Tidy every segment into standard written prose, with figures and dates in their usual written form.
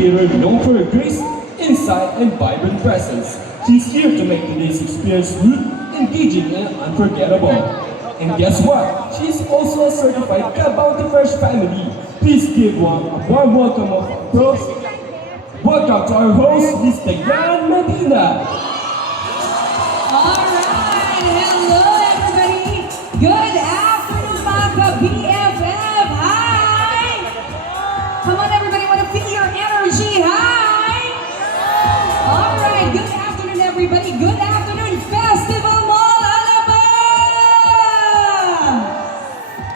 creator known for her grace, insight, and vibrant presence. She's here to make today's experience smooth, engaging, and unforgettable. And guess what? She's also a certified Bounty Fresh family. Please give a warm welcome of applause. Welcome to our host, Miss Dayan Medina. Alright, hello everybody! Good afternoon mga ka-BFF! Hi! Come on everybody, wanna feel your energy? Hi! Alright, good afternoon everybody! Good afternoon, Festival Mall Alabang!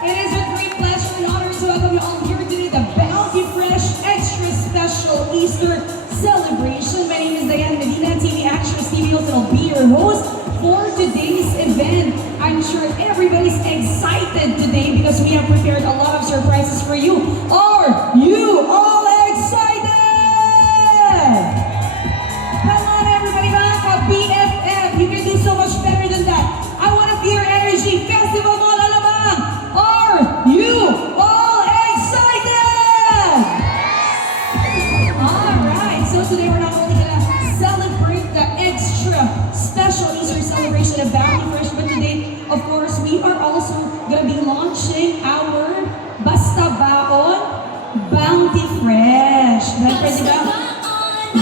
It is with great pleasure and honor to welcome you all here today, the Bounty Fresh Extra Special Easter Celebration. My name is Dayan Medina, TV Actress TV Host, and I'll be your host for today's event. I'm sure everybody's excited today because we have prepared a lot of surprises for you. Are you all excited? Come on everybody, mga ka-BFF, you can do so much better than that. I want to feel your energy. Festival Mall Alabang, are you all excited? Alright, so today we're not only gonna celebrate the extra special Easter celebration of Bounty Fresh, but today, of course, we are also gonna be launching our Basta Baon Bounty Fresh. Syempre, di ba?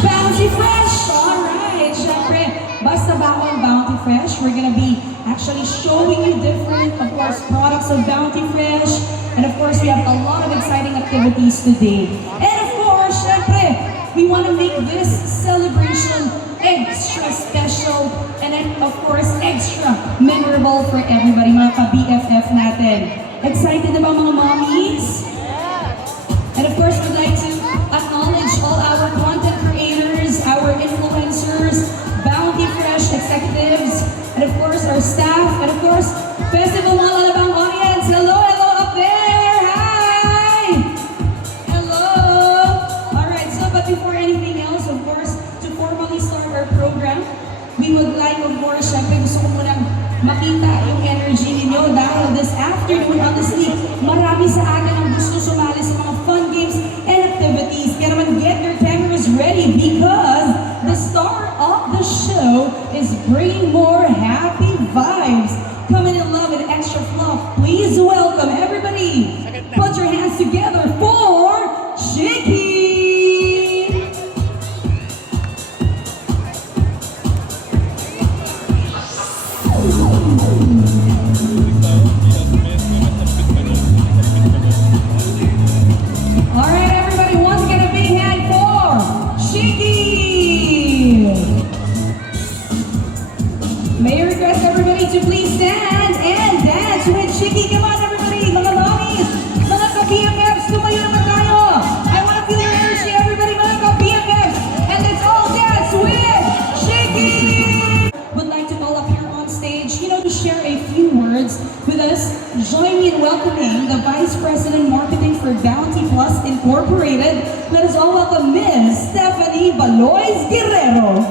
Bounty Fresh! Alright, syempre, Basta Baon Bounty Fresh. We're gonna be actually showing you different, of course, products of Bounty Fresh. And of course, we have a lot of exciting activities today. And of course, syempre, we want to make this celebration extra special and then, of course, extra memorable for everybody, mga ka-BFF natin. Excited na ba mga mommies? And of course, we'd like to acknowledge all our content creators, our influencers, Bounty Fresh executives, and of course, our staff, and of course, Festival Mall Alabang audience. Hello, hello up there! Hi! Hello! Alright, so but before anything else, of course, to formally start our program, we would like, of course, syempre gusto ko munang makita yung energy ninyo dahil this afternoon, honestly, marami sa atin ang gusto sumali sa mga fun games and activities. Kaya naman, get your cameras ready because the star of the show is bringing more happy vibes. Coming in love and extra fluff. Please welcome everybody. Put your hands together for Chicky. All right, everybody, once again, a big hand for Chicky. May I request everybody to please stand and dance with Chicky. Come on, everybody, mga mommies, mga ka-BFFs, tumayo naman tayo. I want to feel your energy, everybody, mga ka-BFFs, and let's all dance with Chicky. Would like to call up here on stage, to share a few words with us. Join me in welcoming the Vice President Marketing for Bounty Plus Incorporated. Let us all welcome Ms. Stephanie Balois Guerrero.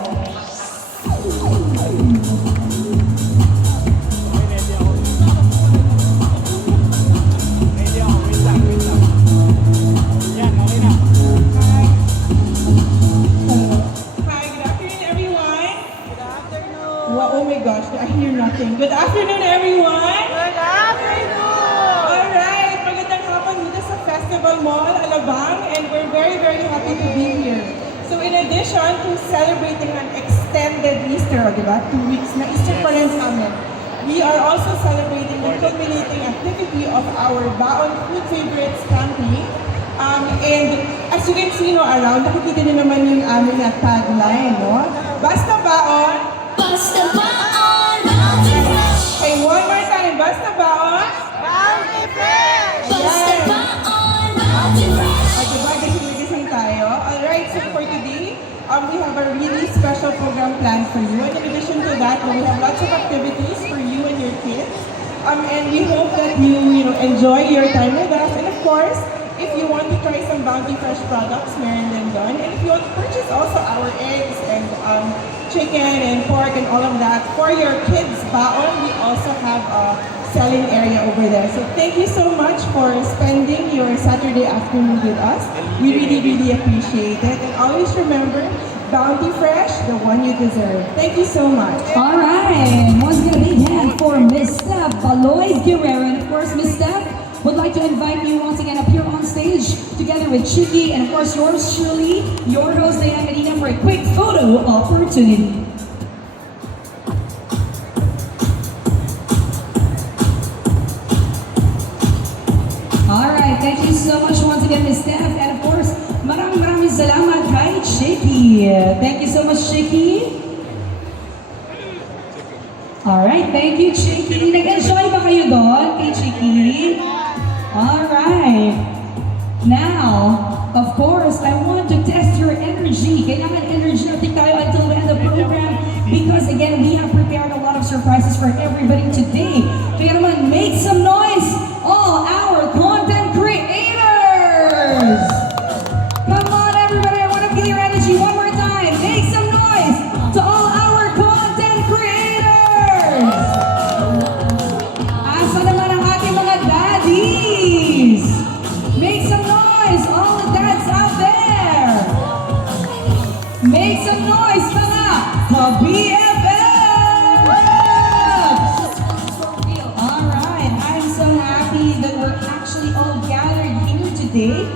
Oh my gosh, I hear nothing. Good afternoon, everyone! Good afternoon! Alright, magandang hapon dito sa Festival Mall, Alabang, and we're very, very happy to be here. So in addition to celebrating an extended Easter, di ba? 2 weeks na Easter pa rin sa amin, we are also celebrating the culminating activity of our Baon Food Favorites campaign. And as you can see around, nakikita niyo naman yung aming tagline, no? Basta Baon! Basta Baon Bounty Fresh. Okay, one more time. Basta Baon! Bounty Fresh! Basta Baon Bounty Fresh. Okay, gising tayo. Alright, so for today, we have a really special program planned for you. And in addition to that, we have lots of activities for you and your kids. And we hope that you enjoy your time with us. And of course, if you want to try some Bounty Fresh products, meron din doon. And if you want to purchase also our eggs and chicken and pork and all of that for your kids' baon, we also have selling area over there. So thank you so much for spending your Saturday afternoon with us. We really, really appreciate it. And always remember, Bounty Fresh, the one you deserve. Thank you so much. All right, once again, a big hand for Miss Steph Baloy Guerrero. And of course, Miss Steph would like to invite you once again up here on stage together with Chiki and of course yours truly, your host Diane Medina, for a quick photo opportunity. Alright, thank you so much once again, Miss Steph. And of course, maraming salamat kay Chiki. Thank you so much, Chiki. Alright, thank you, Chiki. Nag-enjoy ba kayo doon kay Chiki? Alright. Now, of course, I want to test your energy. Kailangan energetic tayo until we end the program because again, we have prepared a lot of surprises for everybody today. Kaya naman, make some noise, all our content creators! Come on, everybody, I want to feel your energy one more time. Make some noise to all our content creators! Asa naman ang ating mga daddies? Make some noise, all the dads out there! Make some noise, mga ka-BFFs! Alright, I'm so happy that we're actually all gathered here today.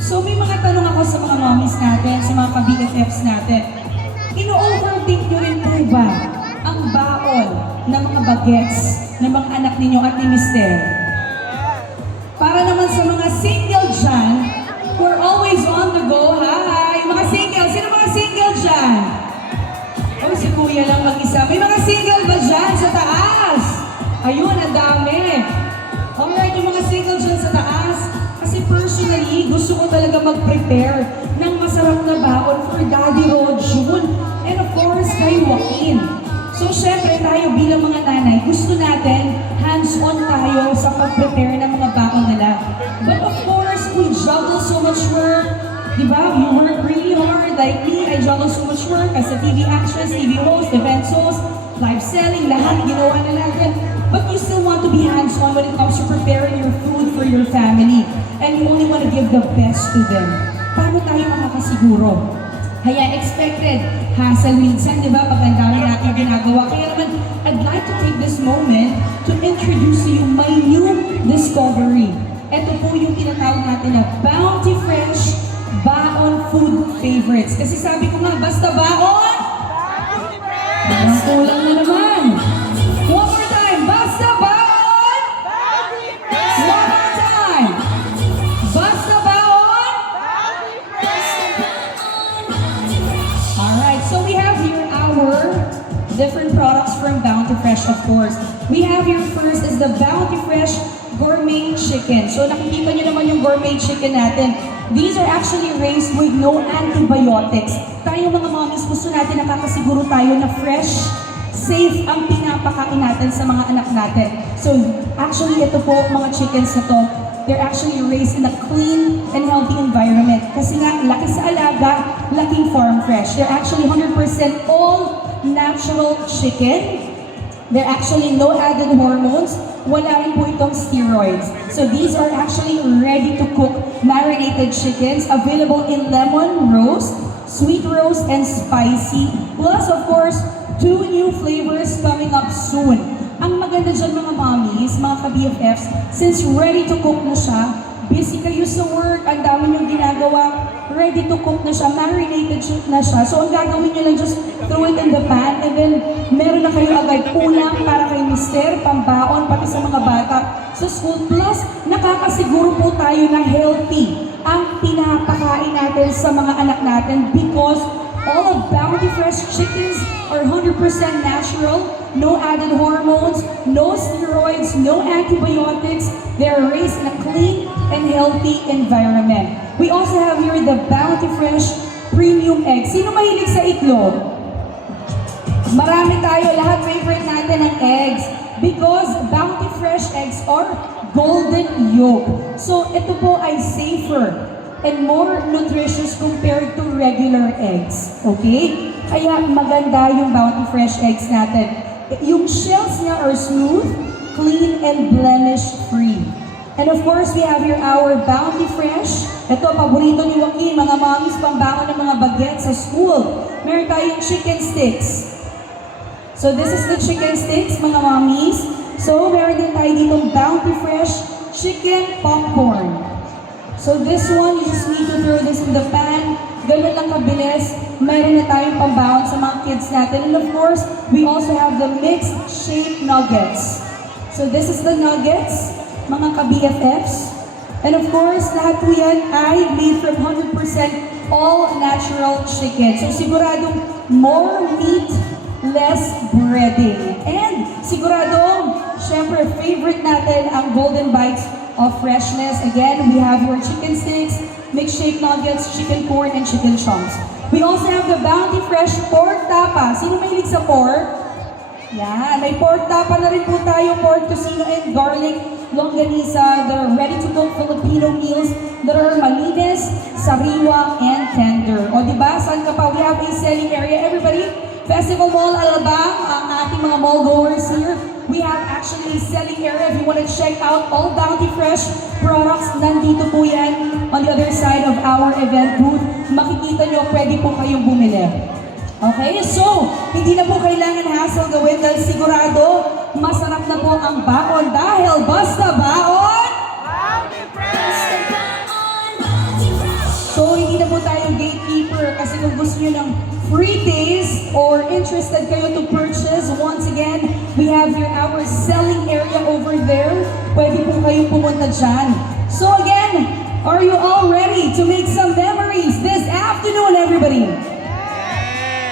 So may mga tanong ako sa mga mommies natin, sa mga ka-BFFs natin. Ino-overthink nyo rin po ba ang baon ng mga bagets ng mga anak ninyo at ni Mister? Para naman sa mga single dyan, we're always on the go. Hi! Mga single! Sino mga single dyan? Oh, si Kuya lang mag-isa. May mga single ba dyan sa taas? Ayun, ang dami. Alright, yung mga single dyan sa taas. Kasi personally, gusto ko talaga mag-prepare ng masarap na baon for Daddy Rojun. And of course, kay Joaquin. So, syempre, tayo bilang mga nanay, gusto natin hands-on tayo sa pag-prepare ng mga baon nila. But of course, we juggle so much work. Diba? We work really hard. Like me, I juggle so much work as a TV actress, TV host, event host, live selling, lahat ginawa na natin. But you still want to be hands-on when it comes to preparing your food for your family. And you only want to give the best to them. Paano tayo makakasiguro? Kaya expected hassle minsan, di ba? Pag ang dami natin ginagawa. Kaya naman, I'd like to take this moment to introduce to you my new discovery. Ito po yung tinatawag natin na Bounty Fresh Baon Food Favorites. Kasi sabi ko nga, basta baon, ang kulang na naman. One more time, basta baon, one more time, basta baon. Alright, so we have here our different products from Bounty Fresh, of course. We have here first is the Bounty Fresh Gourmet Chicken. So nakikita nyo naman yung gourmet chicken natin. These are actually raised with no antibiotics. Tayo mga mommies, gusto natin nakakasiguro tayo na fresh, safe ang pinapakain natin sa mga anak natin. So actually ito po mga chickens na to, they're actually raised in a clean and healthy environment. Kasi nga, laki sa alaga, laking farm fresh. They're actually 100% all natural chicken. They're actually no added hormones. Wala rin po itong steroids. So these are actually ready to cook marinated chickens available in lemon roast, sweet roast, and spicy. Plus, of course, 2 new flavors coming up soon. Ang maganda dyan mga mommies, mga ka-BFFs, since ready to cook na siya, busy kayo sa work, ang dami niyong ginagawa, ready to cook na siya, marinated na siya. So ang gagawin niyo lang, just throw it in the pan and then meron na kayo agad ulam para kay Mister, pambaon, pati sa mga bata sa school. Plus, nakakasiguro po tayo na healthy ang pinapakain natin sa mga anak natin because all of Bounty Fresh chickens are 100% natural, no added hormones, no steroids, no antibiotics. They're raised in a clean and healthy environment. We also have here the Bounty Fresh Premium Egg. Sino mahilig sa itlog? Marami tayo, lahat favorite natin ang eggs because Bounty Fresh eggs are golden yolk. So ito po ay safer and more nutritious compared to regular eggs. Okay? Kaya maganda yung Bounty Fresh eggs natin. Yung shells niya are smooth, clean and blemish-free. And of course, we have here our Bounty Fresh. Ito, paborito ni Joaquin, mga mommies, pambangon ng mga bagets sa school. Meron tayong chicken sticks. So this is the chicken sticks, mga mommies. So meron din tayo ditong Bounty Fresh chicken popcorn. So this one, you just need to throw this in the pan. Ganun lang kabilis. Meron na tayong pambangon sa mga kids natin. And of course, we also have the mixed shaped nuggets. So this is the nuggets, mga ka-BFFs. And of course, lahat po yan ay made from 100% all natural chicken. So siguradong more meat, less breading. And siguradong, syempre, favorite natin ang Golden Bites of freshness. Again, we have your chicken sticks, mixed shaped nuggets, chicken corn, and chicken chunks. We also have the Bounty Fresh pork tapa. Sino mahilig sa pork? Yan, may pork tapa na rin po tayo, pork tocino and garlic longganisa. They're ready-to-cook Filipino meals that are malinis, sariwa, and tender. O diba, saan ka pa? We have a selling area. Everybody, Festival Mall Alabang, ang ating mga mall goers here. We have actually a selling area. If you want to check out all Bounty Fresh products, nandito po yan on the other side of our event booth. Makikita nyo, pwede po kayong bumili. Okay, so, hindi na po kailangan hassle gawin dahil sigurado, masarap na po ang baon dahil basta baon! Bounty Fresh! So, hindi na po tayo gatekeeper kasi kung gusto nyo ng free taste or interested kayo to purchase, once again, we have here our selling area over there. Pwede po kayong pumunta dyan. So again, are you all ready to make some memories this afternoon, everybody?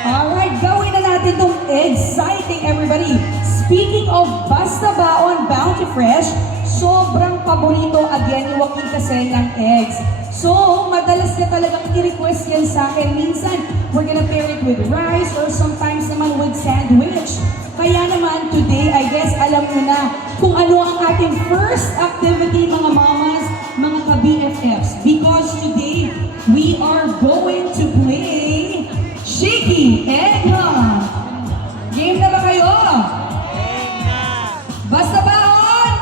Alright, gawin na natin itong exciting, everybody. Speaking of Basta Baon Bounty Fresh, sobrang paborito again ni Joaquin kasi ng eggs. So, madalas na talagang i-request yan sa akin. Minsan, we're gonna pair it with rice or sometimes naman with sandwich. Kaya naman, today, I guess, alam nyo na kung ano ang ating first activity, mga mamas, mga ka-BFFs. Because today, we are going to play Shaky Egg Hunt. Game na ba kayo? Basta baon!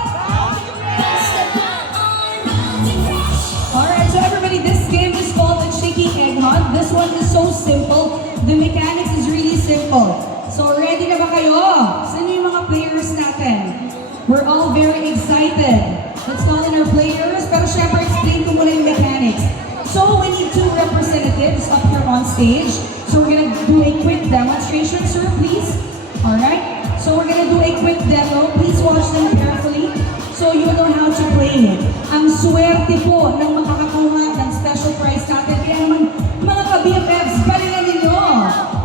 Alright, so everybody, this game is called the Shaky Egg Hunt. This one is so simple. The mechanics is really simple. So ready na ba kayo? Saan yung mga players natin? We're all very excited. Let's call in our players. Pero syempre, explain ko muna yung mechanics. So we need two representatives up here on stage. So we're gonna do a quick demonstration, sir, please. Alright? So we're gonna do a quick demo. Please watch them carefully so you know how to play it. Ang swerte po ng makakakuha ng special prize natin. Kaya naman, mga ka-BFFs, galingan ninyo.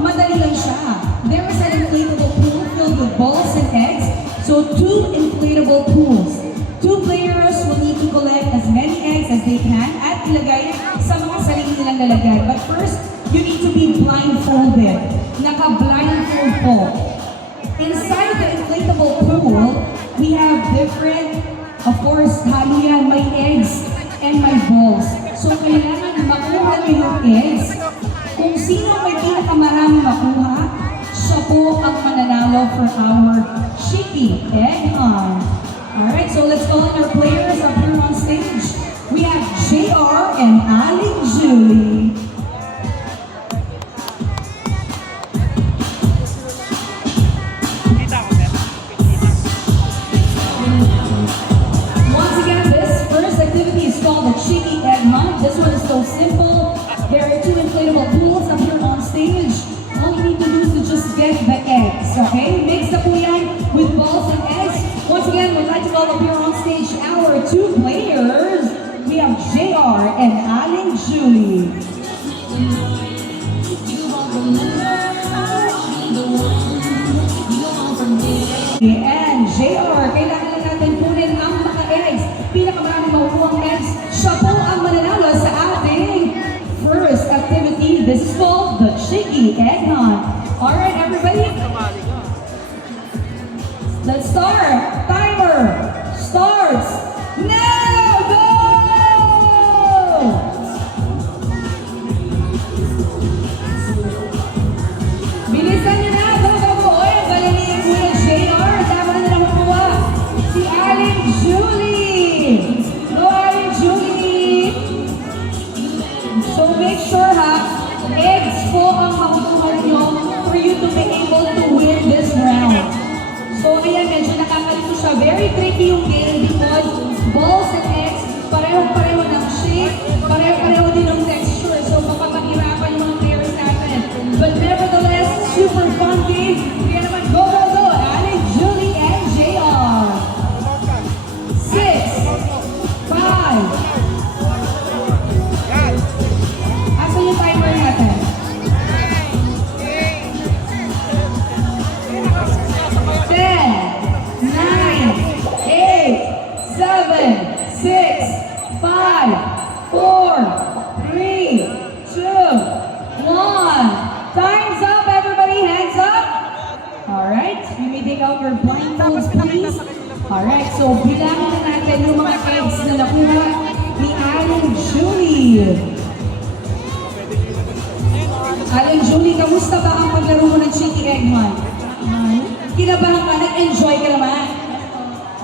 Madali lang siya. There is an inflatable pool filled with balls and eggs. So two inflatable pools. Two players will need to collect as many eggs as they can at ilagay sa mga sarili nilang lalagay. But first, you need to be blindfolded. Naka-blindfold po. Inside the inflatable pool, we have different, of course, halo yan, may eggs and may balls. So kailangan makuha nyo yung eggs. Kung sino may pinakamarami makuha, siya po ang mananalo for our Shaky Egg Hunt. Alright, so let's call in our players up here on stage. We have JR and Aling Julie. Once again, this first activity is called the Shaky Egg Hunt. This one is so simple. There are two inflatable pools up here on stage. All you need to do is to just get the eggs, okay? Mix the po yan with balls and eggs. Once again, we'd like to call up here on stage our two players. We have JR and Aling Julie. And JR, kailangan lang natin kunin ang mga eggs. Pinakamarami makukuha ang eggs. Siya po ang mananalo sa ating first activity. This is called the Shaky Egg Hunt. Alright, everybody? Let's start. Timer starts now. Go! Bilisan niyo na. Go, go, go. Oy, ang galing niya Kuya JR. Tama na lang makuha. eggs po ang makukuha nyo for you to be able to win this round. So, ayan, medyo nakakalito siya. Very tricky yung game because balls and eggs, pareho-pareho ng shape, pareho-pareho din ng texture. So, makapahirapan yung mga players natin. But nevertheless, super fun game. Kaya naman, go, go, go! Alec, Julie, and JR. 6, 5. Asan yung timer natin? 10, 9, 8, 7, 6, 5, 4, 3, 2, 1. Time's up, everybody. Hands up. Alright, you may take out your blindfolds, please. Alright, so bilangin na natin yung mga eggs na nakuha ni Alan Julie. Alan Julie, kamusta ba ang paglaro mo ng Cheeky Egg Man? Kinabahan ka na? Enjoy ka naman?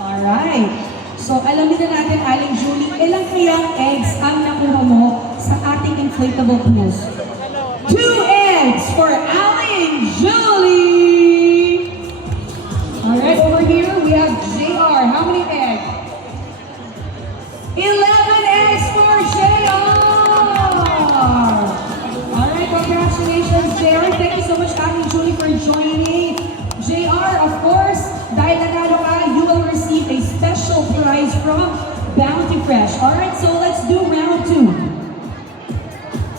Alright. So, alamin na natin, Alan Julie, ilang kayang eggs ang nakuha mo sa ating inflatable pools? 2 eggs for Alan Julie! Alright, over here we have JR. How many eggs? 11 eggs for JR! Alright, congratulations, JR. Thank you so much, Alan Julie, for joining. JR, of course, dahil nanalo ka, you will receive a special prize from Bounty Fresh. Alright, so let's do round 2.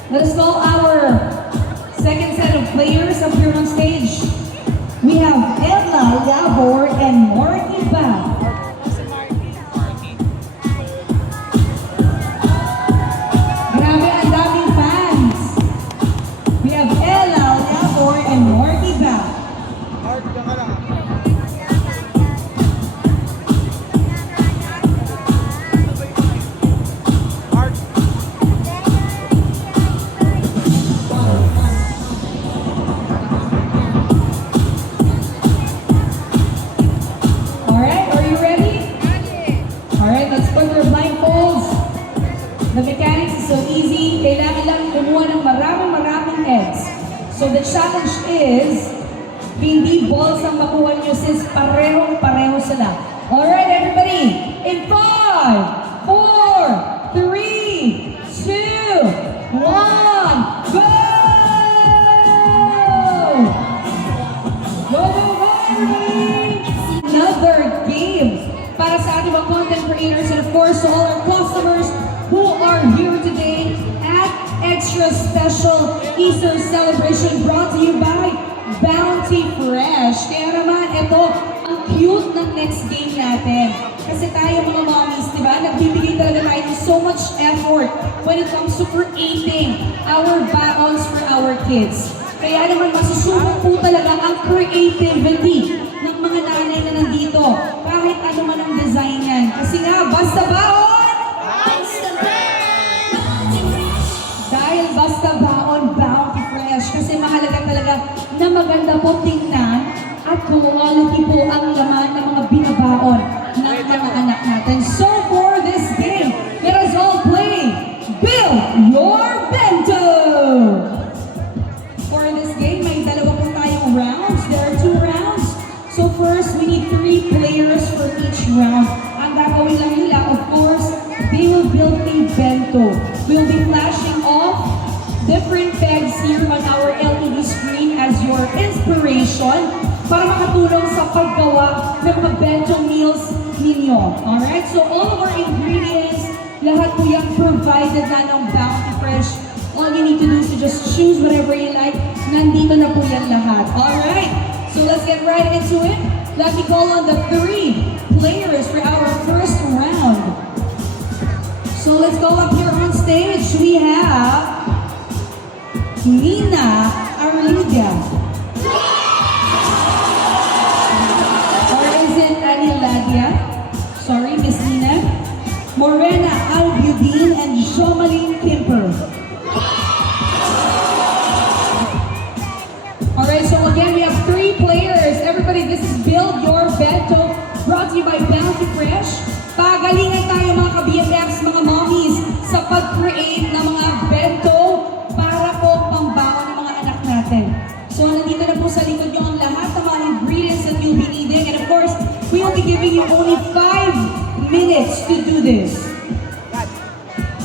Let us call our second set of players up here on stage. We have Edna Labor and Morty Ba. Grabe, ang daming fans. We have Ella Labor and Morty Ba. Alright, are you ready? Alright, let's put your blindfolds. The mechanics is so easy. Kailangan lang kumuha ng maraming eggs. So the challenge is, hindi balls ang makuha nyo since pareho sila. Alright, everybody. In 5, 4, 3, 2, 1, go! Go, go, go, everybody! Another game para sa ating mga content creators and of course to all our customers who are here today at Extra Special Easter Celebration brought to you by Bounty Fresh. Kaya naman, ito ang cute ng next game natin. Kasi tayo mga mommies, di ba? Nagbibigay talaga tayo ng so much effort when it comes to creating our baons for our kids. Kaya naman masusubok po talaga ang creativity ng mga nanay na nandito. Kahit ano man ang design yan. Kasi nga, basta baon! Dahil basta baon, Bounty Fresh. Kasi mahalaga talaga na maganda po tingnan at quality po ang laman ng mga binabaon ng mga anak natin. So for this game, let us all play Build Your Bento! For this game, may dalawa po tayong rounds. There are 2 rounds. So first, we need 3 players for each round. Ang gagawin lang nila, of course, they will build a bento. We'll be flashing off different pegs here on our LED screen as your inspiration para makatulong sa paggawa ng mga bento meals ninyo. Alright? So all of our ingredients, lahat po yan provided na ng Bounty Fresh. All you need to do is to just choose whatever you like. Nandito na po yan lahat. Alright? So let's get right into it. Let me call on the 3 players for our first round. So let's go up here on stage. We have Nina Arliga. Or is it Aniladia? Sorry, Miss Nina. Morena Albudin and Jomaline Kimper. Alright, so again, we have 3 players. Everybody, this is Build Your Bento, brought to you by Bounty Fresh. Pagalingan tayo mga ka-BMX, mga mommies, sa pag-create ng mga bento para po pang you only 5 minutes to do this.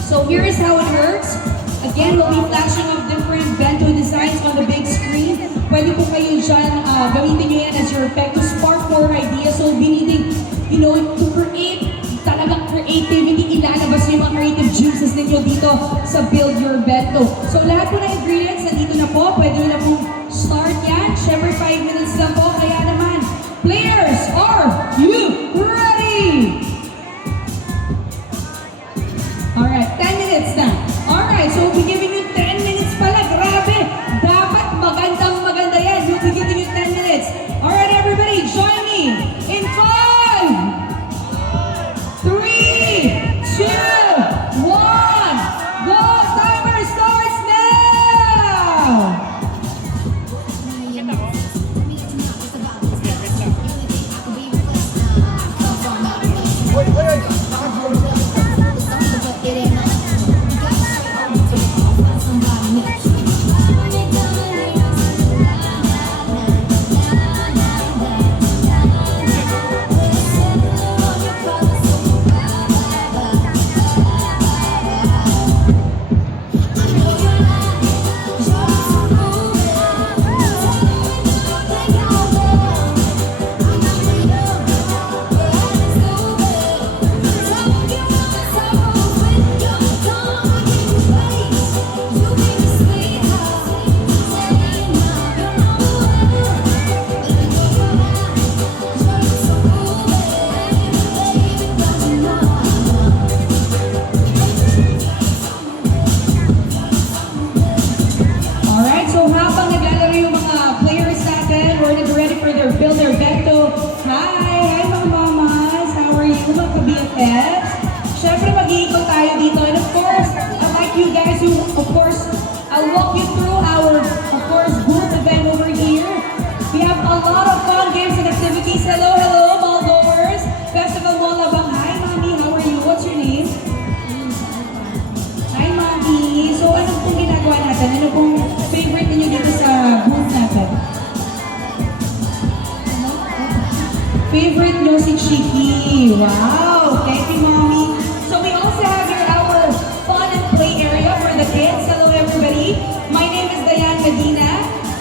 So here is how it works. Again, we'll be flashing up different bento designs on the big screen. Pwede po kayo dyan, gamitin nyo yan as your effect to spark more ideas. So we'll be needing, to create talagang creativity, ilalabas nyo yung mga creative juices ninyo dito sa Build Your Bento. So lahat po ng ingredients nandito na po. Pwede nyo na pong start yan. Siyempre 5 minutes lang po. Kaya naman, players, are you ready? Alright, 10 minutes na. Alright, so we'll be giving you 10 minutes pala. Grabe! Dapat maganda yan. We'll be giving you 10 minutes. Alright, everybody, join me in 5, 3, 2, 1, go! Timer starts now! Alright, so habang naglalaro yung mga players natin, we're gonna be ready for their Build Their Bento. Hi mga mamas! How are you mga ka-BFFs? Siyempre mag-iikot tayo dito. And of course, I'd like you guys to, of course, I'll walk you through our, of course, booth event over here. We have a lot of fun games and activities. Hello, mall goers! Festival Mall Abang. Hi, Mami! How are you? What's your name? Hi, Mami! So, ano pong ginagawa natin? Ano pong favorite niyo dito sa booth natin? Favorite nyo si Chiki. Wow! Thank you, Mommy. So we also have here our fun and play area for the kids. Hello, everybody. My name is Diane Medina,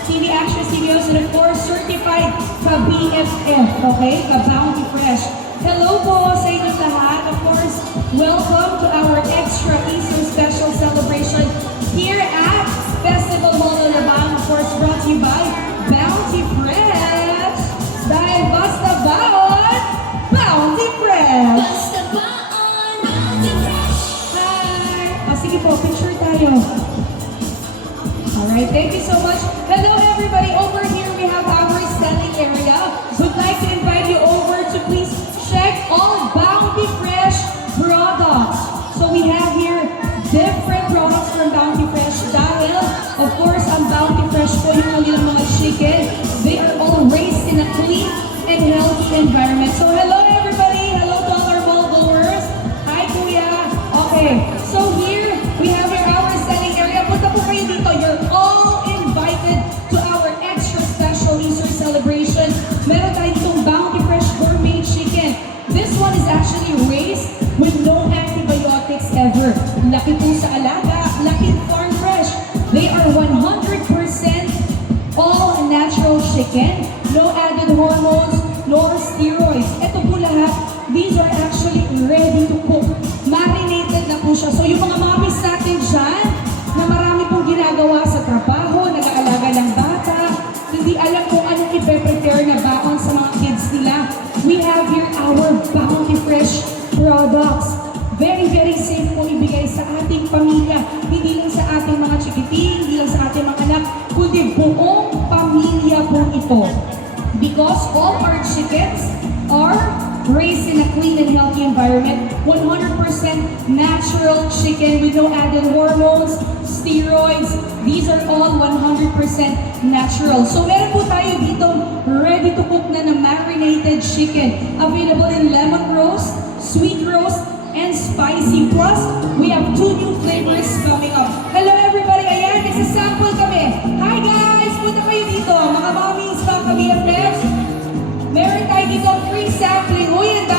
TV Actress Studios, and of course, certified ka-BFF, okay? Ka-Bounty Fresh. Hello po sa inyong lahat. Of course, welcome to our extra Easter special celebration here at Festival Mall Alabang. Of course, brought to you by Bounty Fresh. Dahil basta baon, Bounty Fresh! Basta baon, Bounty Fresh! Hi! Sige po, picture tayo. Alright, thank you so much. Hello everybody, over here we have our selling area. Would like to invite you over to please check all Bounty Fresh products. So we have here different products from Bounty Fresh dahil, of course, ang Bounty Fresh po yung kanilang mga chicken. They are all raised in a clean and healthy environment. So hello everybody! Hello to all our mall goers! Hi Kuya! Okay, so here we have here our selling area. Punta po kayo dito. You're all invited to our extra special Easter celebration. Meron tayo ditong Bounty Fresh Gourmet Chicken. This one is actually raised with no antibiotics ever. Laki po sa alaga, laki farm fresh. They are 100% all natural chicken, no added hormones, nor steroids. Ito po lahat, these are actually ready to cook. Marinated na po siya. So yung mga mommies natin dyan, na marami pong ginagawa sa trabaho, nag-aalaga ng bata, hindi alam kung anong i-prepare na baon sa mga kids nila. We have here our Bounty Fresh products. Very, very safe po ibigay sa ating pamilya. Hindi lang sa ating mga chikiting, hindi lang sa ating mga anak, kundi buong pamilya po ito. Because all our chickens are raised in a clean and healthy environment. 100% natural chicken with no added hormones, steroids. These are all 100% natural. So meron po tayo dito ready to cook na marinated chicken. Available in lemon roast, sweet roast, and spicy. Plus, we have 2 new flavors coming up. Hello everybody! Ayan, nagsasample kami. Hi guys! Punta kayo dito. Mga mommies, mga ka-BFFs. Meron tayo dito free sampling. Uy, ang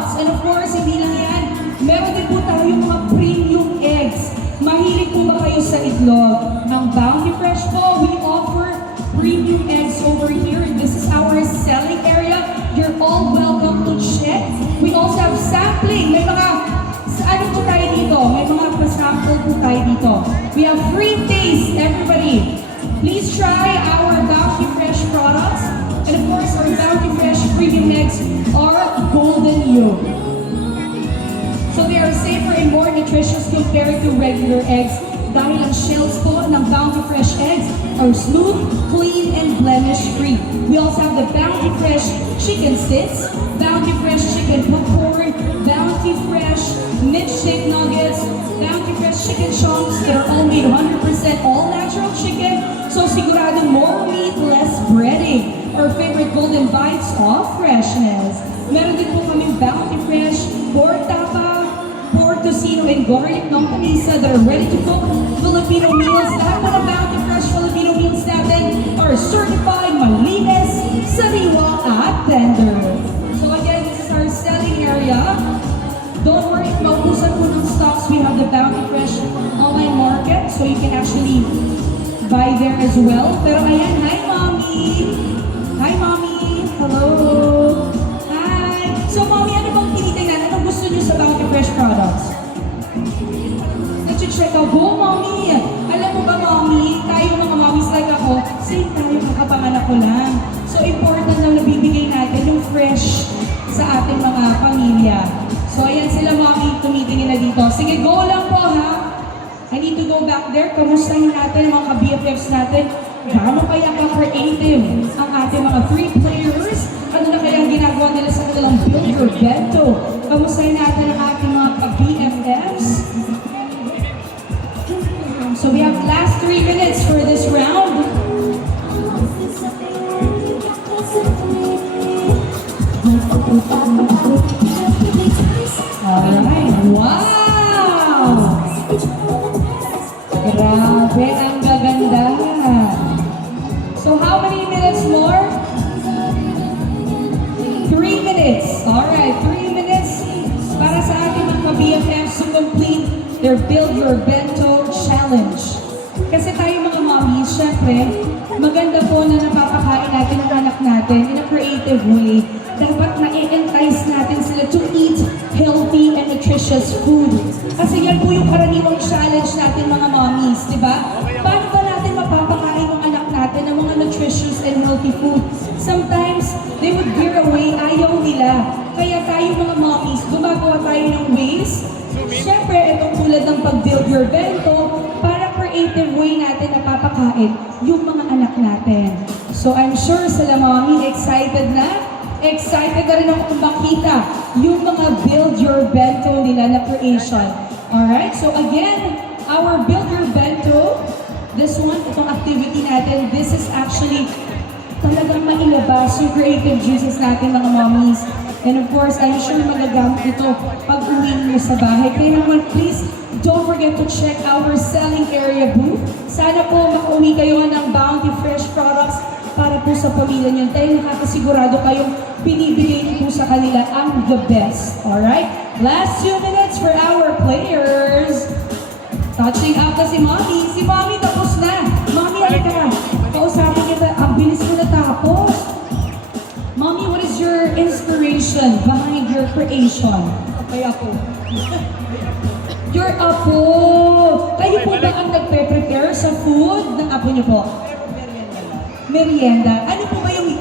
products. And of course, hindi lang yan. Meron din po tayong mga premium eggs. Mahilig po ba kayo sa itlog? Ang Bounty Fresh po, we offer premium eggs over here. This is our selling area. You're all welcome to check. We also have sampling. May mga, ano po tayo dito? May mga pasample po tayo dito. We have free taste, everybody. Please try our Bounty Fresh products. And of course, our Bounty Fresh premium eggs are golden yolk. So they are safer and more nutritious compared to regular eggs. Dahil ang shells po ng Bounty Fresh eggs are smooth, clean, and blemish-free. We also have the Bounty Fresh chicken sticks, Bounty Fresh chicken popcorn, Bounty Fresh milkshake nuggets, Bounty Fresh chicken chunks that are all made 100% all-natural chicken. So sigurado more meat, less breading. Our favorite golden bites of freshness. Meron din po kaming Bounty Fresh pork tapa, pork tocino, and garlic longanisa that are ready to cook Filipino meals. Lahat po ng Bounty Fresh Filipino meals natin are certified malinis, sariwa, at tender. So again, this is our selling area. Don't worry, maubusan po ng stocks. We have the Bounty Fresh online market, so you can actually buy there as well. Pero ayan, hi Mommy! Hi Mommy! Hello! Hi! So Mommy, ano bang tinitingnan? Ano gusto niyo sa Bounty Fresh products? Nag-check ako, Mommy! Alam mo ba Mommy, tayo mga mommies like ako, same tayo kakapanganak ko lang. So important na nabibigay natin yung fresh sa ating mga pamilya. So ayan sila Mommy, tumitingin na dito. Sige, go lang po ha! I need to go back there. Kamustahin natin ang mga ka-BFFs natin. Gaano kaya ka-creative ang ating mga 3 players? Ano na kaya ang ginagawa nila sa kanilang Build Your Bento? Kamustahin natin ang ating mga ka-BFFs? So we have last 3 minutes for this round. Alright. Wow! Grabe, ang gaganda. So how many minutes more? 3 minutes. Alright, 3 minutes para sa ating mga BFFs to complete their Build Your Bento Challenge. Kasi tayo mga mommies, syempre, maganda po na napapakain natin ang anak natin in a creative way. Dapat ma-entice natin sila to eat healthy and nutritious food. Kasi yan po yung karaniwang challenge natin mga mommies, di ba? Paano ba natin mapapakain ng anak natin ng mga nutritious and healthy food? Sometimes, they would veer away, ayaw nila. Kaya tayo mga mommies, gumagawa tayo ng ways. Siyempre, itong tulad ng pag-build your bento, para creative way natin na papakain yung mga anak natin. So I'm sure sila mommy, excited na? Excited na rin akong makita yung mga build your bento nila na creation. Alright, so again, our build your bento, this one, itong activity natin, this is actually talagang mailabas yung creative juices natin mga mommies. And of course, I'm sure magagamit ito pag uwi niyo sa bahay. Kaya naman, please, don't forget to check our selling area booth. Sana po makauwi kayo ng Bounty Fresh products para po sa pamilya niyo. Dahil nakakasigurado kayong binibigay niyo po sa kanila ang the best. Alright? Last 2 minutes for our players. Touching up na si Mommy. Si Mommy tapos na. Mommy, halika ka. Kausapin kita. Ang bilis mo natapos. Mommy, what is your inspiration behind your creation? Kaya po. Your apo! Kayo po ba ang nagpe-prepare sa food ng apo niyo po? Merienda. Ano po ba yung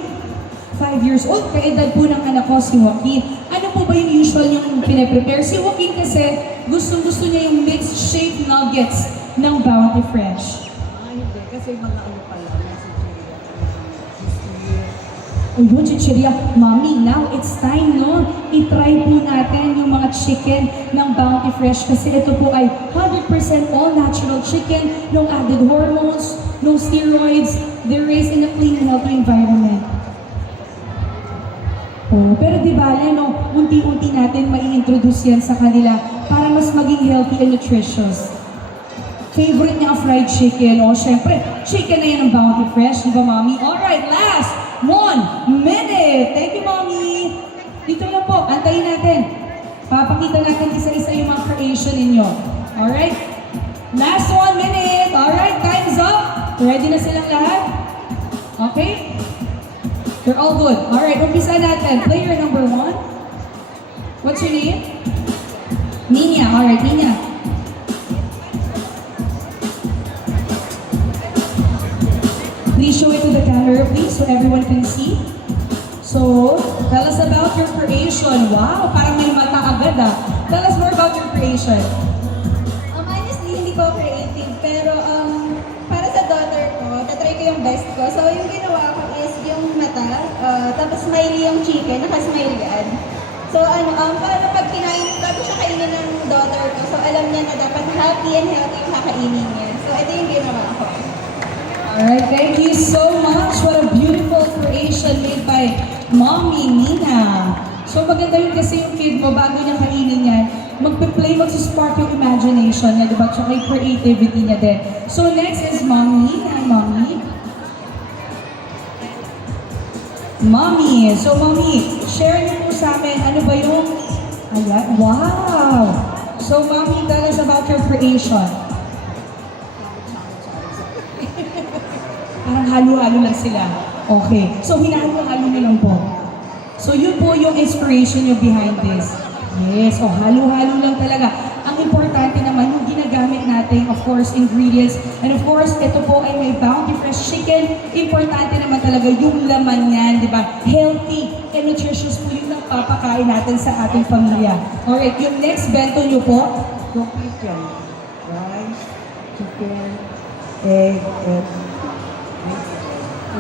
5 years old? Kaedad po ng anak ko si Joaquin. Ano po ba yung usual yung pine-prepare? Si Joaquin kasi gusto niya yung mixed shake nuggets ng Bounty Fresh. Hindi. Kasi mga ano pala. O yun, chichirya. Mommy, now it's time, no? I-try po natin yung mga chicken ng Bounty Fresh kasi ito po ay 100% all-natural chicken, no added hormones, no steroids. They're raised in a clean and healthy environment. Oh, pero di ba, no, unti-unti natin mai-introduce yan sa kanila para mas maging healthy and nutritious. Favorite niya ang fried chicken. O, syempre, chicken na yan ng Bounty Fresh, di ba, Mommy? Alright, last 1 minute. Thank you, Mommy. Dito na po, antayin natin. Papakita natin isa-isa yung mga creation ninyo. Alright? Last 1 minute. Alright, time's up. Ready na silang lahat? Okay? They're all good. Alright, umpisa natin. Player number 1. What's your name? Nina. Alright, Nina. Please show it to the camera, please, so everyone can see. So, tell us about your creation. Wow, parang may mata agad ah. Tell us more about your creation. Honestly, hindi ko creative, pero para sa daughter ko, tatry ko yung best ko. So, yung ginawa ko is yung mata, tapos smiley yung chicken, naka-smiley yan. So, para pag kinain, bago siya kainin ng daughter ko, so alam niya na dapat happy and healthy yung kakainin niya. So, ito yung ginawa ko. Alright, thank you so much. What a beautiful creation made by Mommy Nina. So maganda yun kasi yung kid mo, bago niya kainin yan, magpe-play, magsuspark yung imagination niya, diba? Tsaka yung creativity niya din. So next is Mommy. Hi, Mommy. Mommy. So Mommy, share niyo po sa amin, ano ba yung... Ayan, wow! So Mommy, tell us about your creation. Parang halo-halo lang sila. Okay. So, hinahalo-halo nyo lang po. So, yun po yung inspiration nyo behind this. Yes. O, halo-halo lang talaga. Ang importante naman, yung ginagamit natin, of course, ingredients. And of course, ito po ay may Bounty Fresh chicken. Importante naman talaga yung laman yan, di ba? Healthy and nutritious po yung napapakain natin sa ating pamilya. Alright, yung next bento nyo po, complete yan. Rice, chicken, egg, and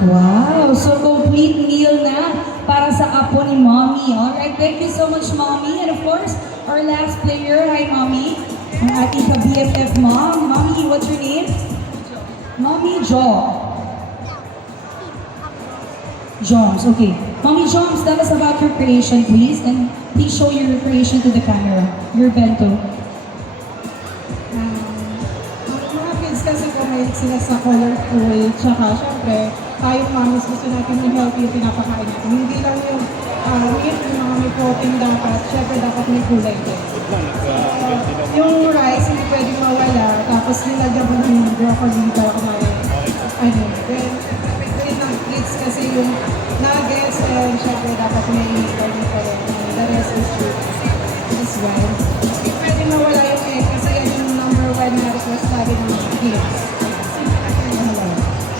wow! So complete meal na para sa apo ni Mommy. Alright, thank you so much, Mommy. And of course, our last player, hi Mommy. Ang ating ka-BFF mom. Mommy, what's your name? Mommy Jo. Joms, okay. Mommy Joms, tell us about your creation, please. And please show your creation to the camera. Your bento. Mga kids kasi kumahilig sila sa colorful, tsaka syempre, tayong mommies gusto natin yung healthy yung pinapakain natin. Hindi lang yung meat, yung mga may protein dapat, syempre dapat may kulay din. Yung rice, hindi pwedeng mawala, tapos nilagyan mo ng broccoli para kumain. Then, favorite ng kids kasi yung nuggets, and syempre dapat may garlic pa rin. The rest is fruit as well. Hindi pwedeng mawala yung egg kasi yan yung number 1 na request lagi ng mga kids.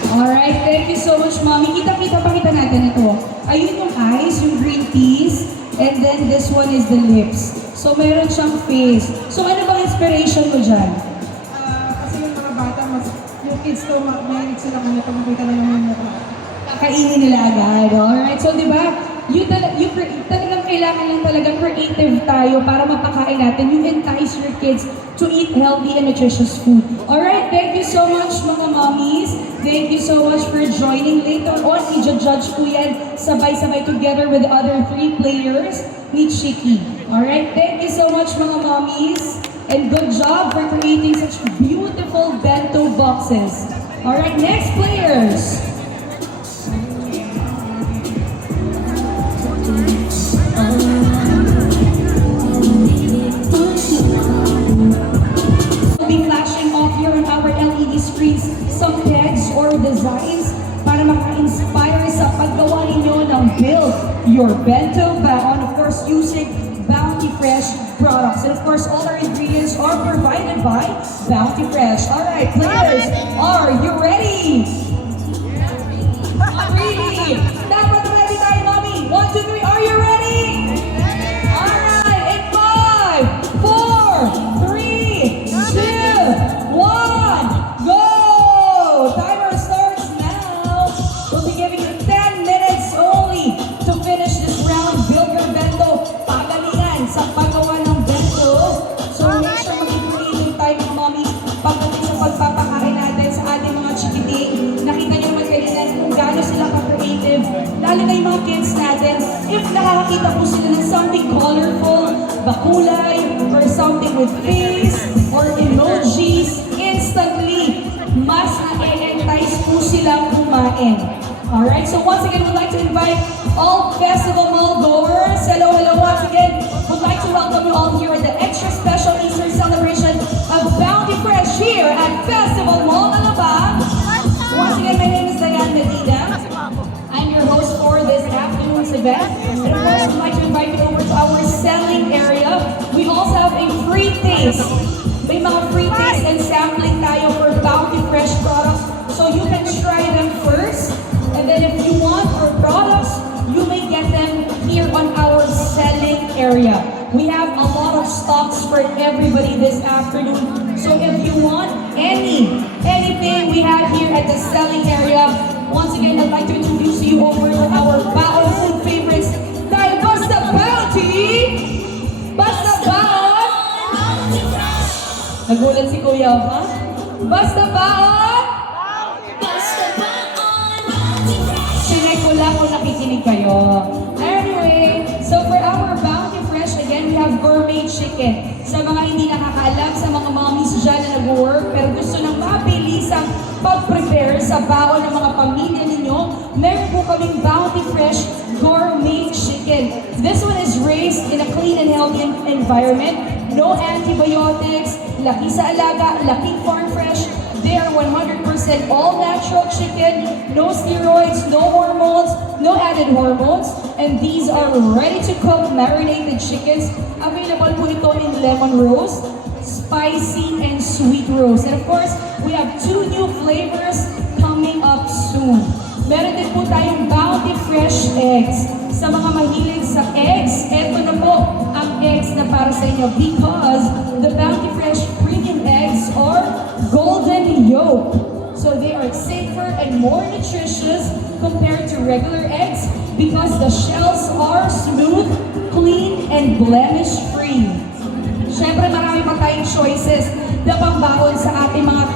Alright, thank you so much, Mommy. Kita-kita pa kita natin ito. Ayun yung eyes, yung green peas, and then this one is the lips. So, meron siyang face. So, ano bang inspiration mo dyan? Kasi yung mga bata, yung kids ko, mahilig sila kung nakikita na yung mukha. Kakainin nila agad. Alright, so di ba, talagang kailangan lang talaga creative tayo para mapakain natin. You entice your kids to eat healthy and nutritious food. Alright, thank you so much mga mommies. Thank you so much for joining. Later on, i-judge ko yan sabay-sabay together with the other 3 players ni Chiki. Alright, thank you so much mga mommies. And good job for creating such beautiful bento boxes. Alright, next players. Be flashing off here on our LED screens some text or designs para maka-inspire sa paggawa ninyo ng Build Your Bento Baon, of course using Bounty Fresh products. And of course, all our ingredients are provided by Bounty Fresh. Alright, players, are you ready? Ready! Dapat ready tayo, Mommy! 1, 2, 3, are you ready? Alright, in 5, 4, 3, 2, 1, go! Timer starts now. We'll be giving you 10 minutes only to finish this round. Build your bento. Pagalingan sa paggawa ng bento. So make sure mag-create tayo mga mommies pagdating sa pagpapakain natin sa ating mga chikiti. Nakita niyo naman kanina kung gaano sila ka-creative. Lalo na yung mga kids natin. If nakakakita po sila ng something colorful, bakulay, or something with face, or emojis, instantly, mas na-entice po silang kumain. Alright, so once again, we'd like to invite all Festival Mall goers. Hello, hello once again. Would like to welcome you all here at the extra special Easter celebration of Bounty Fresh here at Festival Mall Alabang. Once again, my name is Diane Medina. I'm your host for this afternoon's event. And of course, I'd like to invite you over to our selling area. We also have a free taste. May mga free taste and sampling tayo for Bounty Fresh products. So you can try them first. And then if you want our products, you may get them here on our selling area. We have a lot of stocks for everybody this afternoon. So if you want anything we have here at the selling area, once again, I'd like to introduce you over to our Baon food favorites. Dahil Basta Bounty! Basta Baon! Nagulat si Kuya, ha? Basta Baon! Basta baon, Bounty Fresh. Sinay ko lang kung nakikinig kayo. Anyway, so for our Bounty Fresh, again, we have gourmet chicken. Sa mga hindi nakakaalam, sa mga mommies dyan na nag-work, pero gusto nang mabilis ang pag-prepare sa baon ng mga pamilya ninyo, meron po kaming Bounty Fresh gourmet chicken. This one is raised in a clean and healthy environment. No antibiotics, laki sa alaga, laking farm fresh. They are 100% all-natural chicken, no steroids, no hormones, no added hormones, and these are ready-to-cook marinated chickens. Available po ito in lemon roast, spicy, and sweet roast. And of course, we have 2 new flavors coming up soon. Meron din po tayong Bounty Fresh eggs. Sa mga mahilig sa eggs, eto na po ang eggs na para sa inyo because the Bounty Fresh premium eggs are golden yolk. So they are safer and more nutritious compared to regular eggs because the shells are smooth, clean, and blemish-free. Siyempre, marami pa tayong choices na pangbaon sa ating mga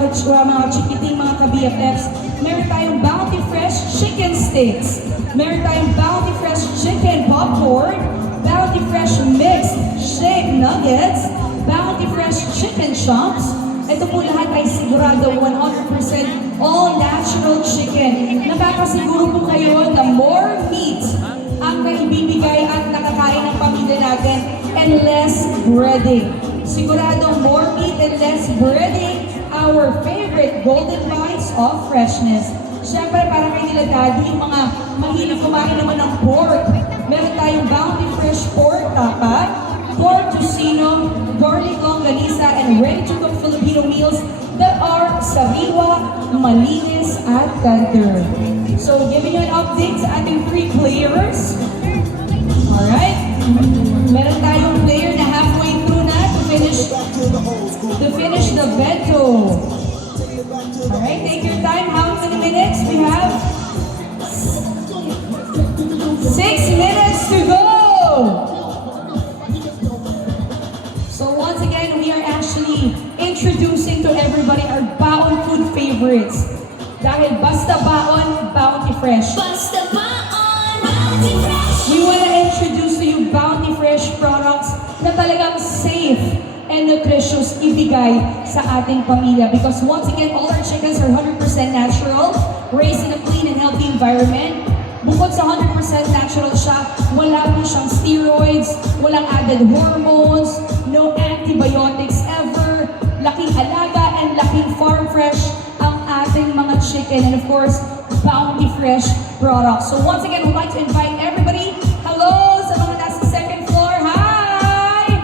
chikiting mga ka-BFFs. Meron tayong Bounty Fresh Chicken Sticks. Meron tayong Bounty Fresh Chicken Popcorn. Bounty Fresh Mixed Shake Nuggets. Bounty Fresh Chicken Chunks. Ito po lahat ay sigurado 100% all-natural chicken. Nakakasiguro po kayo na more meat ang naibibigay at nakakain ng pamilya natin and less breading. Sigurado more meat and less breading, our favorite golden bites of freshness. Siyempre, para kay nila daddy, yung mga mahilig kumain naman ng pork. Meron tayong Bounty Fresh Pork Tapa, pork tocino, garlic longganisa, and ready-to-cook Filipino meals that are sariwa, malinis, at tender. So, giving you an update sa ating 3 players. Alright? Meron tayong player na halfway through na to finish the bento. Alright, take your time. How many minutes? We have 6 minutes to go! So once again, we are actually introducing to everybody our baon food favorites. Dahil Basta Baon, Bounty Fresh. Basta baon, Bounty Fresh. We want to introduce to you Bounty Fresh products na talagang safe and nutritious ibigay sa ating pamilya. Because once again, all our chickens are 100% natural, raised in a clean and healthy environment. Bukod sa 100% natural siya, wala po siyang steroids, walang added hormones, no antibiotics ever, laking alaga and laking farm fresh ang ating mga chicken. And of course, Bounty Fresh products. So once again, we'd like to invite everybody. Hello sa mga nasa second floor. Hi!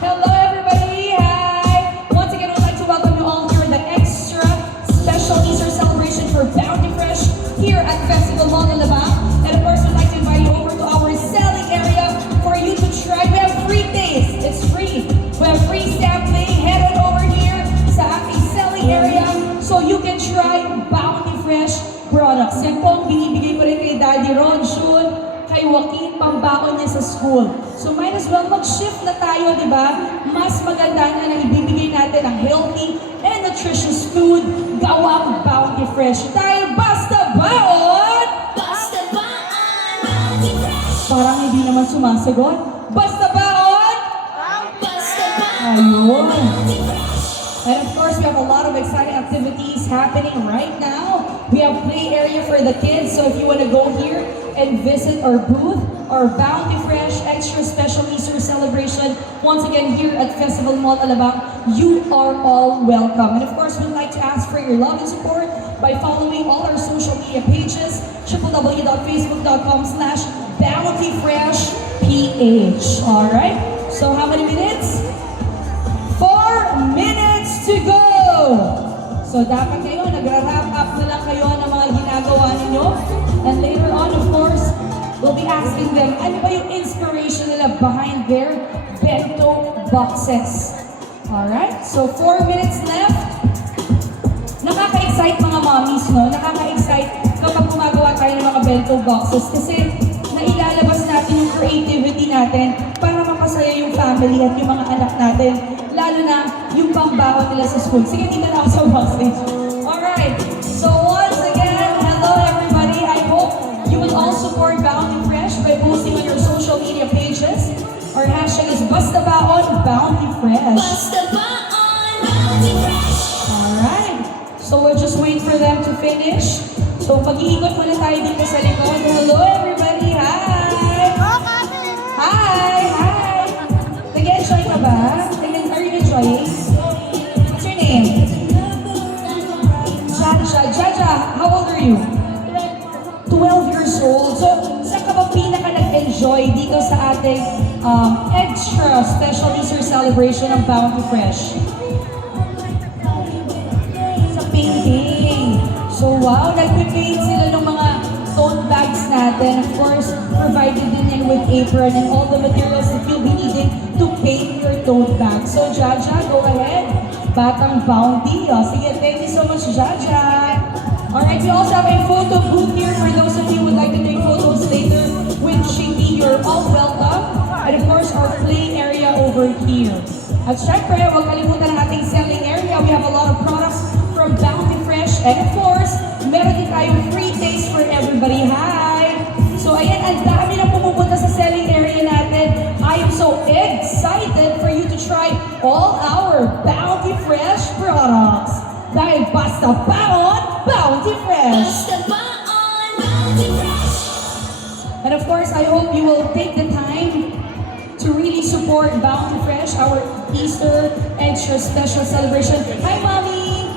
Hello everybody. Hi! Once again, we'd like to welcome you all here at the extra special Easter celebration for Bounty Fresh here at Festival Mall Alabang. And of course, we'd like to invite you over to our selling area for you to try. We have free taste. It's free. We have free sampling. Head on over here sa ating selling area so you can try Bounty Fresh products. Yan po ang binibigay ko rin kay Daddy Ron Jun, kay Joaquin, pambaon niya sa school. So might as well mag-shift na tayo, di ba? Mas maganda na ibibigay natin ang healthy and nutritious food gawang Bounty Fresh. Tayo basta baon! Basta baon, Bounty Fresh. Parang hindi naman sumasagot. Basta baon! Basta baon, Ayun. Bounty Fresh. And of course, we have a lot of exciting activities happening right now We have play area for the kids, so if you want to go here and visit our booth, our Bounty Fresh Extra Special Easter Celebration, once again here at Festival Mall Alabang, you are all welcome. And of course, we'd like to ask for your love and support by following all our social media pages, www.facebook.com/bountyfreshph. Alright, so how many minutes? 4 minutes to go! So dapat kayo, nagra-wrap up na lang kayo ng mga ginagawa ninyo. And later on, of course, we'll be asking them, ano ba yung inspiration nila behind their bento boxes? Alright, so 4 minutes left. Nakaka-excite mga mommies, no? Nakaka-excite kapag gumagawa tayo ng mga bento boxes kasi nailalabas natin yung creativity natin para mapasaya yung family at yung mga anak natin. Lalo na yung pambaon nila sa school. Sige, dito na ako sa backstage. Alright, so once again, hello everybody. I hope you will all support Bounty Fresh by posting on your social media pages. Our hashtag is BastaBaon Bounty Fresh. Basta Baon, Bounty Fresh. Alright, so we'll just wait for them to finish. So pag-iikot muna tayo dito sa likod. Hello everybody, hi! Hi! Hi! Nag-enjoy ka ba? Are you enjoying? What's your name? Jaja, how old are you? 12 years old. So, saan ka ba pinaka nag-enjoy dito sa ating extra special Easter celebration ng Bounty Fresh? Sa painting. So, wow, nag-paint sila ng mga tote bags natin. Of course, provided din yan with apron and all the materials that you'll be needing to paint your tote bag. So, Jaja, go ahead. Batang Bounty. O, sige, thank you so much, Jaja. Alright, we also have a photo booth here for those of you who would like to take photos later with Shiki. You're all welcome. And of course, our play area over here. At syempre, huwag kalimutan ang ating selling area. We have a lot of products from Bounty Fresh. And of course, meron din tayong free taste for everybody. Hi! So ayan, ang dami na pumupunta sa selling area natin. I am so excited for you to try all our Bounty Fresh products. Dahil basta baon, Bounty Fresh! Basta Baon, Bounty Fresh. And of course, I hope you will take the time to really support Bounty Fresh, our Easter extra special celebration. Hi, Mommy!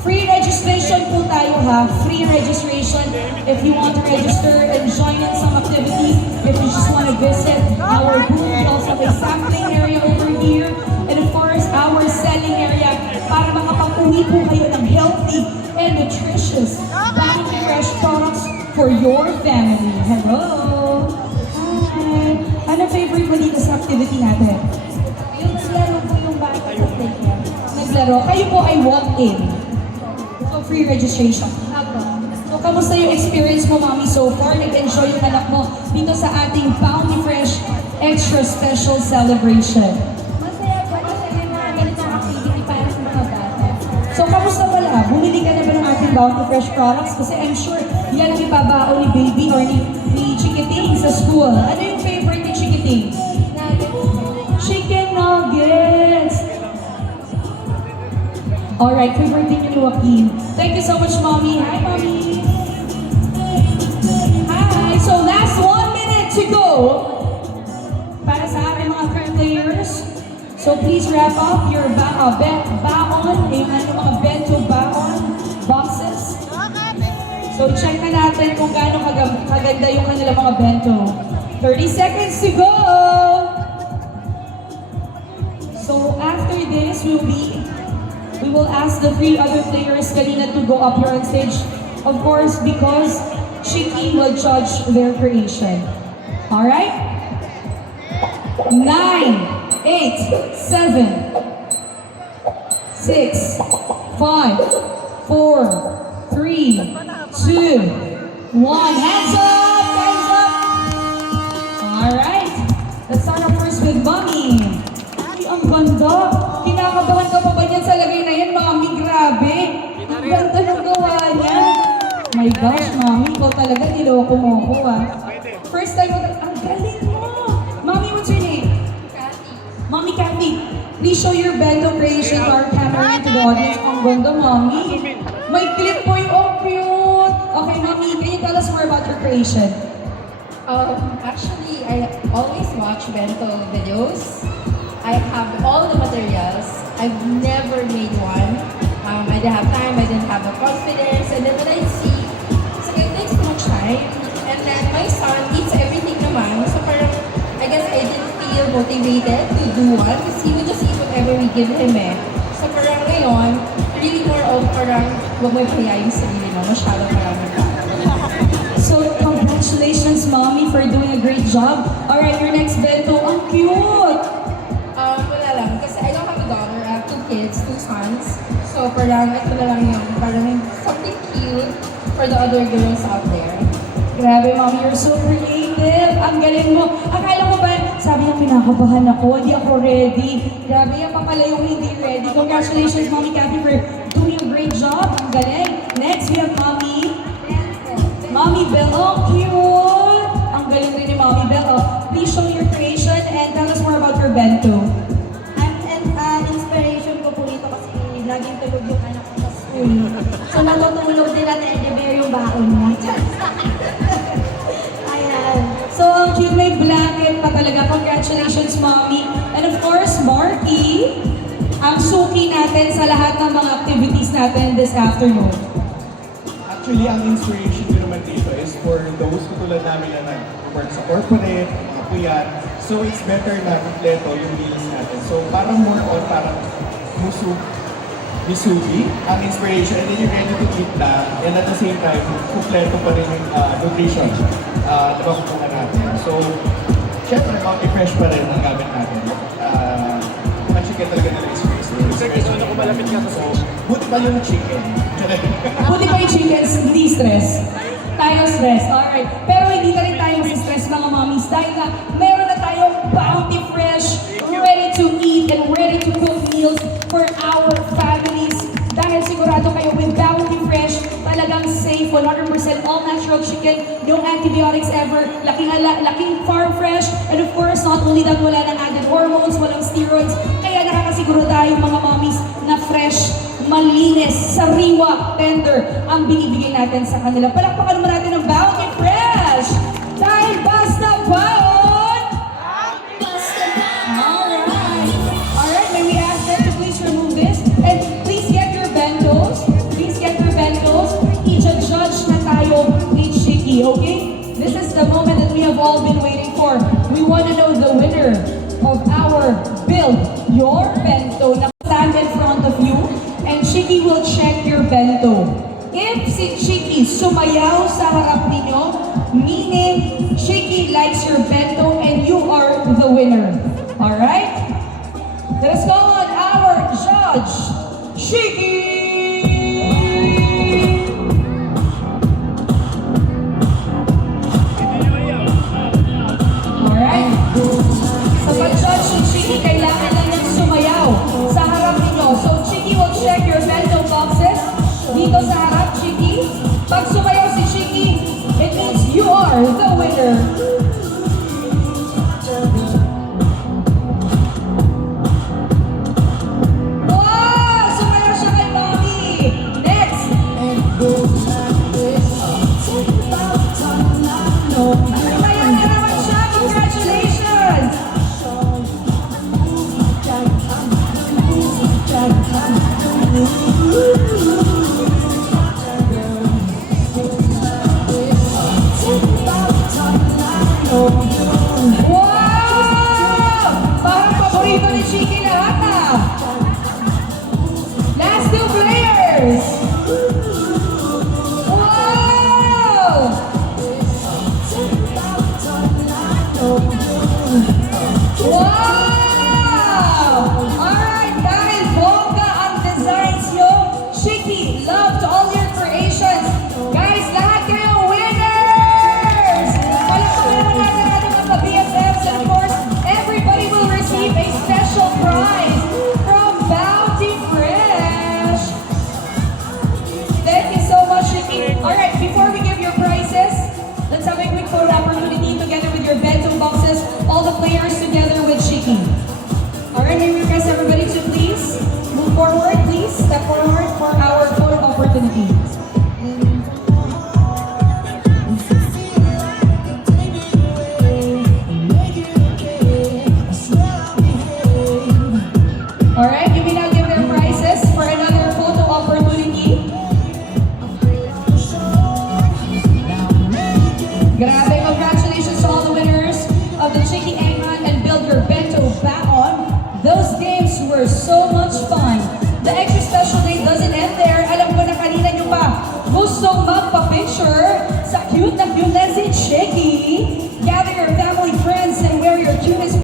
Free registration po tayo ha. Free registration if you want to register and join in some activities. If you just want to visit our booth, we also have a sampling area over here. And of course, our selling area para makapag-uwi po kayo ng healthy and nutritious Bounty Fresh products for your family. Hello! Hi! Ano favorite mo dito sa activity natin? Yung naglaro po yung bata sa playground. Naglaro. Kayo po ay walk-in. So, free registration. Ako. So, kamusta yung experience mo, Mommy, so far? Nag-enjoy yung anak mo dito sa ating Bounty Fresh Extra Special Celebration. Masaya po kasi yung mga ganitong activity para sa mga bata. So, kamusta pala? Bumili ka na ba ng ating Bounty Fresh products? Kasi I'm sure yan ang ibabao ni Baby or ni Chikiting sa school. Ano yung favorite ni Chikiting? Chicken nuggets! Alright, favorite din yun ni Joaquin. Thank you so much, Mommy. Hi, Mommy! Hi! So, last 1 minute to go para sa ating mga current players. So, please wrap up your baon, yung mga bento baon boxes. So, check na natin kung gaano kaganda yung kanilang mga bento. 30 seconds to go! So, after this, we will ask the 3 other players kanina to go up here on stage. Of course, because Chiki will judge their creation. Alright? 9, 8, 7, 6, 5, 4, 3, 2, 1. Hands up! Hands up! Alright. Let's start off first with Mommy. Ay, ang ganda. Kinakabahan ka pa ba yan sa lagay na yan, Mommy? Grabe. Ang ganda ng gawa niya. My gosh, Mommy. Ikaw talaga, niloko mo ko First time mo, ang galing mo. Mommy, what's your name? Mommy Kathy, please show your bento creation to our camera and to the audience. Ang ganda, Mommy. May clip po yung cute. creation? Actually, I always watch bento videos. I have all the materials. I've never made one. I didn't have time, I didn't have the confidence, and then when I see, it's like it takes too much time. And then my son eats everything naman, so parang, I guess I didn't feel motivated to do one because he would just eat whatever we give him eh. So parang ngayon, really more of parang, huwag mo ipahiya yung sarili mo, masyado marami pa. So, congratulations, Mommy, for doing a great job. Alright, your next bento, ang cute! Wala lang. Kasi I don't have a daughter. I have 2 kids, 2 sons. So parang ito na lang yung parang something cute for the other girls out there. Grabe, Mommy, you're so creative. Ang galing mo. Akala mo ba, sabi niya, pinakabahan ako, hindi ako ready. Grabe, yan pa pala yung hindi ready. Congratulations, Mommy Kathy, for doing a great job. Ang galing. Next, we have Mommy Belle. Oh, cute! Ang galing rin ni Mommy Belle. Oh, please show your creation and tell us more about your bento. Inspiration ko po ito kasi laging tulog yung anak ko sa school. So natutulog din natin i-bear yung baon niya. Ayan. So, ang cute, may blanket pa talaga. Congratulations, Mommy. And of course, Marky, ang suki natin sa lahat ng mga activities natin this afternoon. Actually, ang inspiration ko naman dito is for those katulad namin na nag-work sa corporate, mga puyat. So, it's better na kompleto yung meals natin. So, parang more on parang misubi ang inspiration and then you're ready to eat na and at the same time, kompleto pa rin yung nutrition na makukuha natin. So, syempre, fresh pa rin ang gamit natin. Ang chicken talaga nila is fresh. Sir, kisunan ko malapit ka sa So, buti pa yung chicken. Buti pa yung chickens, hindi stress. Tayo stress, alright. Pero hindi na rin tayo stress mga mommies dahil na meron na tayong Bounty Fresh, ready to eat and ready to cook meals for our families. Dahil sigurado kayo with Bounty Fresh, talagang safe, 100% all natural chicken, no antibiotics ever, laking farm fresh, and of course, not only that, wala nang added hormones, walang steroids, kaya nakakasiguro tayo mga mommies na fresh, malinis, sariwa, tender ang binibigay natin sa kanila. Palakpakan naman natin ang Bounty Fresh! Dahil basta baon! Basta Alright! Alright, may we ask them to please remove this? And please get your bentos. Please get your bentos. I-judge na tayo ni Shiki, okay? This is the moment that we have all been waiting for. We want to know the winner of our Build Your Bento na stand in front of you. And Shiki will check your bento. If si Shiki sumayaw sa harap ninyo, meaning Shiki likes your bento and you are the winner. Alright? Let us call on our judge, Shiki! Alright? Sa pag-judge si Shiki, kailangan lang niyang sumayaw sa harap ninyo. So, Shiki will check your bento boxes. Dito sa harap, Shiki. Pag sumayaw si Shiki, it means you are the winner. Wow! Sumayaw siya kay Mommy. Next. Sumayaw na naman siya. Congratulations! Wow! Parang paborito ni Shiki lahat ah!